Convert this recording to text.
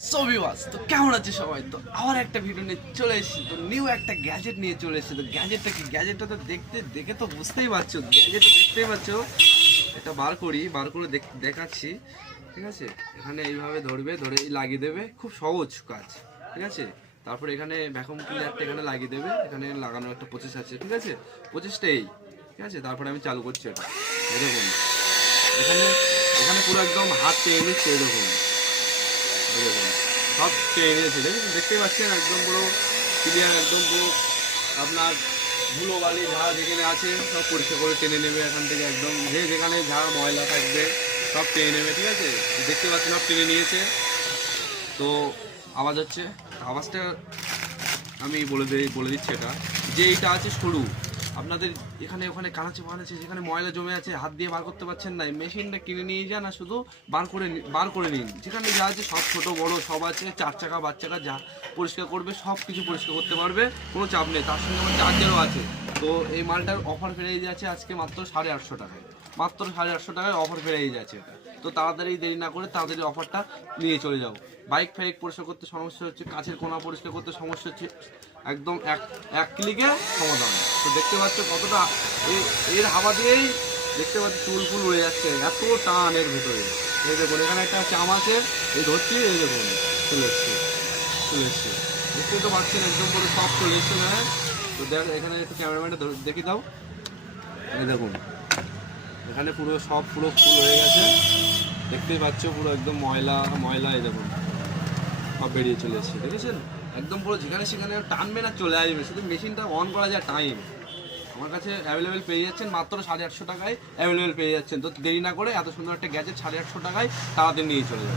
So viewers, তো কেমন আছে সবাই? তো আবার একটা ভিডিও নিয়ে চলে এসেছি। তো নিউ একটা গ্যাজেট নিয়ে চলে এসেছি। তো গ্যাজেটটা কি? গ্যাজেটটা তো দেখে তো বুঝতেই পারছো, গ্যাজেটটা দেখতেই পাচ্ছো। এটা বার করে দেখাচ্ছি। ঠিক আছে, এখানে এইভাবে ধরে লাগিয়ে দেবে, খুব সহজ কাজ। ঠিক আছে, তারপর এখানে ভ্যাকুয়াম ক্লিনারটা এখানে লাগিয়ে দেবে। এখানে লাগানোর একটা প্রসেস আছে। ঠিক আছে, প্রসেসটা এই। ঠিক আছে, তারপরে আমি চালু করছি এটা। এই দেখুন, এখানে এখানে পুরো একদম হাত টেনে নিচ্ছে। এই দেখুন, দেখুন সব টেনে নিয়েছে। দেখুন, দেখতেই পাচ্ছেন একদম পুরো ক্লিয়ার, একদম পুরো আপনার ধুলো বালি যা যেখানে আছে সব পরিষ্কার করে টেনে নেবে এখান থেকে। একদম যেখানে যা ময়লা থাকবে সব টেনে নেবে। ঠিক আছে, দেখতে পাচ্ছেন সব টেনে নিয়েছে। তো আওয়াজ হচ্ছে, আওয়াজটা আমি বলে দিচ্ছি এটা, যে এইটা আছে সরু। আপনাদের এখানে ওখানে কানাচে বানাচ্ছে, যেখানে ময়লা জমে আছে হাত দিয়ে বার করতে পারছেন না, মেশিনটা কিনে নিয়ে যান আর শুধু বার করে নিন। যেখানে যা আছে সব ছোট বড় সব আছে, 4 চাকা 5 চাকা যা পরিষ্কার করবে সব কিছু পরিষ্কার করতে পারবে, কোনো চাপ নেই। তার সঙ্গে আমার চার্জারও আছে। তো এই মালটার অফার বেড়ে যাচ্ছে আজকে মাত্র 850 টাকায়। মাত্র 850 টাকায় অফার বেড়ে যাচ্ছে এটা। তো তাড়াতাড়ি দেরি না করে তাড়াতাড়ি অফারটা নিয়ে চলে যাও। বাইক ফাইক পরিষ্কার করতে সমস্যা হচ্ছে, কাছের কোনা পরিষ্কার করতে সমস্যা হচ্ছে, একদম এক ক্লিকে সমাধান। তো দেখতে পাচ্ছ কতটা এর হাওয়া দিয়েই দেখতে পাচ্ছি চুল ফুল উড়ে যাচ্ছে, এত টান এর ভেতরে। এই দেখুন, এখানে একটা চাম আছে, এই ধরছি, এই দেখুন চলে এসছে। দেখতে তো পাচ্ছেন একদম পুরো সব চলে এসছে। হ্যাঁ, তো দেখ এখানে একটু ক্যামেরাম্যানটা দেখি দাও। এই দেখুন, এখানে পুরো সব পুরো ফুল হয়ে গেছে। দেখতেই পাচ্ছ পুরো একদম ময়লা এই দেখুন সব বেরিয়ে চলে এসছে। দেখেছেন একদম পুরো যেখানে সেখানে টানবে না, চলে আসবে। শুধু মেশিনটা অন করা যায় টাইম। আমার কাছে অ্যাভেলেবেল পেয়ে যাচ্ছেন মাত্র 850 টাকায় অ্যাভেলেবেল পেয়ে যাচ্ছেন। তো দেরি না করে এত সুন্দর একটা গ্যাজেট 850 টাকায় তাড়াতাড়ি নিয়ে চলে যাবে।